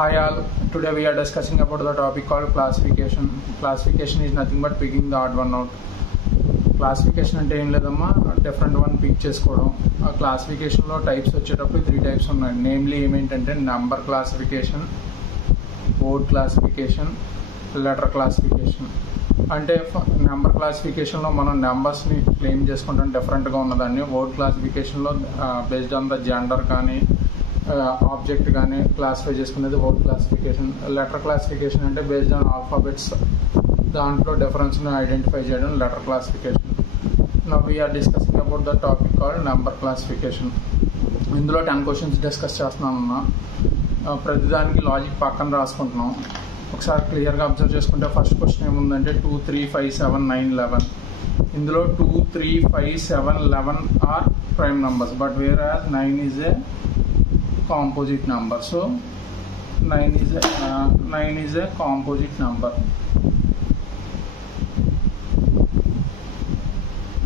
Hi all, today we are discussing about the topic called classification. Classification is nothing but picking the odd one out. Classification అంటే ఏం లేదమ్మా, different one pick చేసుకోవడం. ఆ క్లాసిఫికేషన్లో types వచ్చేటప్పుడు 3 types ఉన్నాయి. Namely ఏమేంటంటే number classification, word classification, letter classification. అంటే number క్లాసిఫికేషన్లో మనం నెంబర్స్ని క్లెయిమ్ చేసుకుంటాం డిఫరెంట్గా ఉన్నదాన్ని. వర్డ్ క్లాసిఫికేషన్లో బేస్డ్ ఆన్ ద జెండర్ కానీ ఆబ్జెక్ట్ కానీ క్లాసిఫై చేసుకునేది వర్డ్ క్లాసిఫికేషన్. లెటర్ క్లాసిఫికేషన్ అంటే బేస్డ్ ఆన్ ఆల్ఫాబెట్స్, దాంట్లో డిఫరెన్స్ని ఐడెంటిఫై చేయడం letter classification. Now we are discussing about the topic called number classification. ఇందులో 10 క్వశ్చన్స్ డిస్కస్ చేస్తున్నామన్నా. ప్రతిదానికి లాజిక్ పక్కన రాసుకుంటున్నాం. ఒకసారి క్లియర్గా అబ్జర్వ్ చేసుకుంటే ఫస్ట్ క్వశ్చన్ ఏముందంటే 2, 3, 5, 7, 9, 11. ఇందులో 2, 3, 5, 7, 11 are prime numbers, but whereas 9 is a composite number. So 9 is a composite number.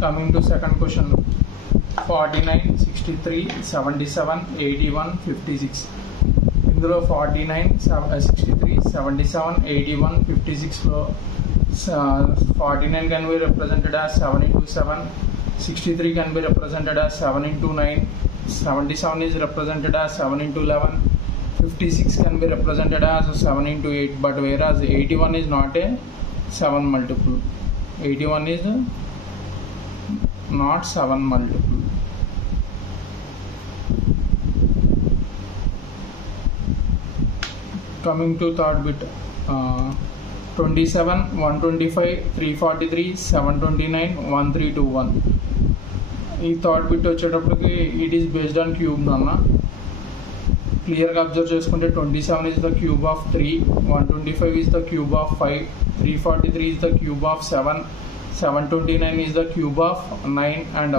Coming to second question, 49, 63, 77, 81, 56. ఇందులో 49, 63, 77, 81, 56 లో 49 can be represented as 7 into 7, 63 can be represented as 7 into 9, 77 is represented as 7 into 11, 56 can be represented as 7 into 8, but whereas 81 is not a 7 multiple. 81 is not 7 multiple. Coming to third bit, 27, 125, 343, 729, 1321. ఈ third bit వచ్చేటప్పటికి it is based on cube అన్న. క్లియర్గా observe చేసుకుంటే 27 is the cube of 3, 125 is the cube of 5, 343 is the cube of 7, 729 is the cube of 9 and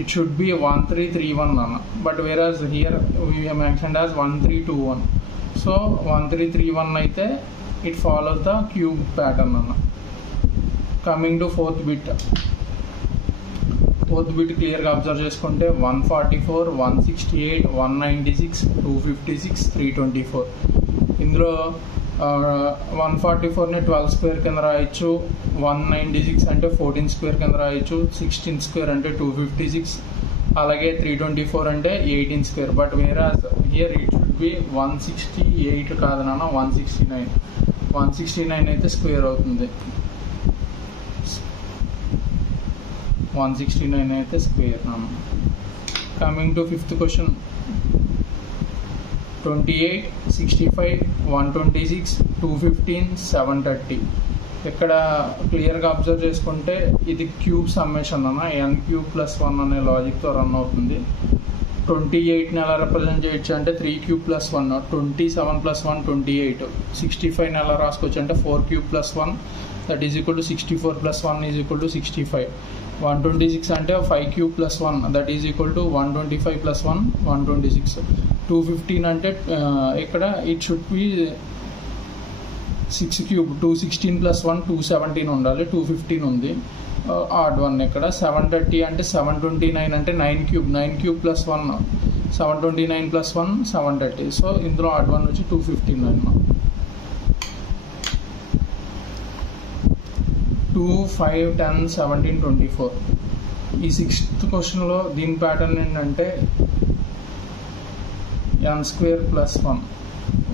it should be 1331 అన్న. But whereas here we mentioned as 1321. So 1331 అయితే it follows the cube pattern అన్న. Coming to fourth bit క్లియర్గా observe చేసుకుంటే 144, 168, 196, 256, 324. ఇందులో 144ని 12 square కింద రాయొచ్చు, 196 అంటే 14 square కింద రాయొచ్చు, 16 స్క్వేర్ అంటే 256, అలాగే 324 అంటే 18 square. But whereas here it should be 168 కాదు నాన్న, 169 అయితే స్క్వేర్ అవుతుంది. 169 అయితే స్క్వేర్ నాన్న. Coming to fifth question, 28, 65, 126, 215, 730. ఇక్కడ క్లియర్గా అబ్జర్వ్ చేసుకుంటే ఇది క్యూబ్ సమ్మేషన్ అన్న, n3+1 అనే లాజిక్తో రన్ అవుతుంది. 28ని ఎలా రిప్రజెంట్ చేయొచ్చు అంటే 3³+1, 27+1 28. 65ని ఎలా రాసుకోవచ్చు అంటే 4³+1, that is equal to 64+1 is equal to 65. 126 అంటే 5³+1, దట్ ఈజ్ ఈక్వల్ టు 125+1, 126. 215 అంటే ఇక్కడ ఇట్ షుడ్ బి 6³ 216+1 217 ఉండాలి, 215 ఉంది, ఆడ్ 1 ఇక్కడ. 730 అంటే 729 అంటే 9³ 729+1 730. సో ఇందులో ఆడ్ 1 వచ్చి 215 అన్నమాట. 2, 5, 10, 17, 24. ఈ 6th క్వశ్చన్లో దీని ప్యాటర్న్ ఏంటంటే n²+1,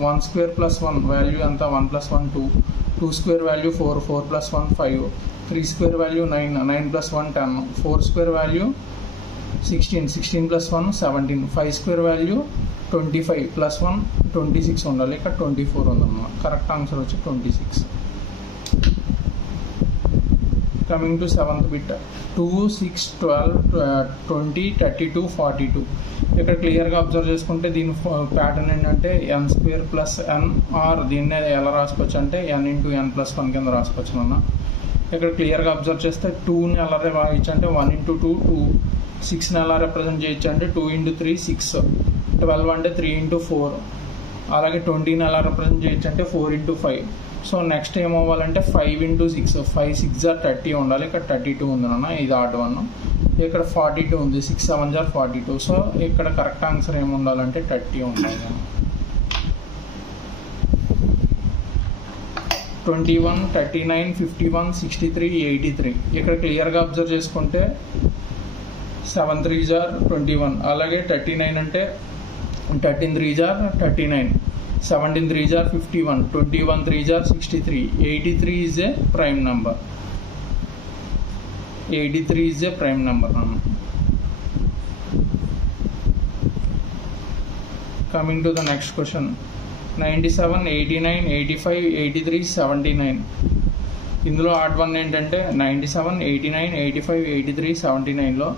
1² + 1 వాల్యూ ఎంత 1+1 2, 2² వాల్యూ 4, 4+1 5, 3² వాల్యూ 9, 9+1 10, 4² వాల్యూ 16, 16+1 17, 5² వాల్యూ 25 +1 26 ఉండాలి, ఇక్కడ 24 ఉందన్నమాట. కరెక్ట్ ఆన్సర్ వచ్చి 26. Coming to 7th bit, 2, 6, 12, 20, 32, 42. ఇక్కడ క్లియర్గా అబ్జర్వ్ చేసుకుంటే దీని ప్యాటర్న్ ఏంటంటే n² + n, ఆర్ దీన్నే ఎలా రాసుకోవచ్చు అంటే n × n+1 కింద రాసుకోవచ్చు అన్న. ఇక్కడ క్లియర్గా అబ్జర్వ్ చేస్తే 2ని ఎలా రాయొచ్చు అంటే 1 × 2 2, 6ని ఎలా రిప్రజెంట్ చేయొచ్చు అంటే 2 × 3 6, 12 అంటే 3 × 4, అలాగే 20ని ఎలా రిప్రజెంట్ చేయొచ్చు అంటే 4 × 5. సో నెక్స్ట్ ఏమవ్వాలంటే 5 × 6, 5 6 = 30 ఉండాలి, ఇక్కడ 32 ఉంది అన్న, ఇది ఆడ్ 1. ఇక్కడ 42 ఉంది, 6 7 = 42. సో ఇక్కడ కరెక్ట్ ఆన్సర్ ఏముండాలంటే 30 ఉండాలి. 21, 39, 51, 63, 83. ఇక్కడ క్లియర్గా అబ్జర్వ్ చేసుకుంటే 7 3s are 21, అలాగే 39 అంటే 13 3s are 39, 17 3s are 51, 21 3s are 63, 83 is a prime number. 83 is a prime number. Coming to the next question, 97, 89, 85, 83, 79. ఇందులో ఆడ్ వన్ ఏంటంటే 97, 89, 85, 83, 79లో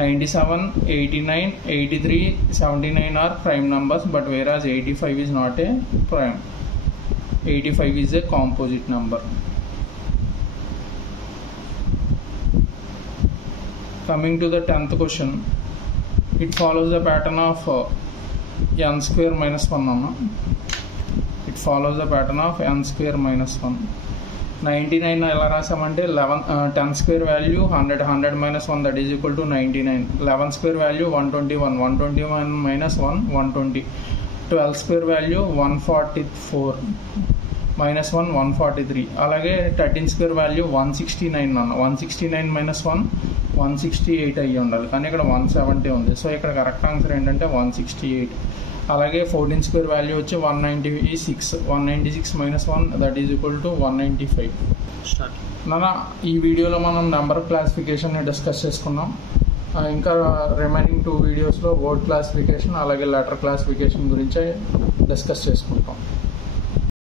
97, 89, 83, 79 are prime numbers, but whereas 85 is not a prime. 85 is a composite number. Coming to the 10th question, it follows the pattern of n square minus 1. It follows the pattern of n square minus 1. 99 ఎలా రాసామంటే 10 square value 100, 100 minus 1 that is equal to 99. 11 square value 121, 121 minus 1 120. 12 square value 144 minus 1 143. అలాగే 13 square value 169 అన్న, 169 minus 1 168 అయ్యి ఉండాలి, కానీ ఇక్కడ 170 ఉంది. So ఇక్కడ correct answer ఏంటంటే 168. అలాగే 14 స్క్వేర్ వాల్యూ వచ్చి 196, 196 minus 1 that is equal to 195. నాన్న ఈ వీడియోలో మనం నెంబర్ క్లాసిఫికేషన్ని డిస్కస్ చేసుకున్నాం. ఇంకా రిమైనింగ్ 2 వీడియోస్లో వర్డ్ క్లాసిఫికేషన్ అలాగే లెటర్ క్లాసిఫికేషన్ గురించి డిస్కస్ చేసుకుంటాం.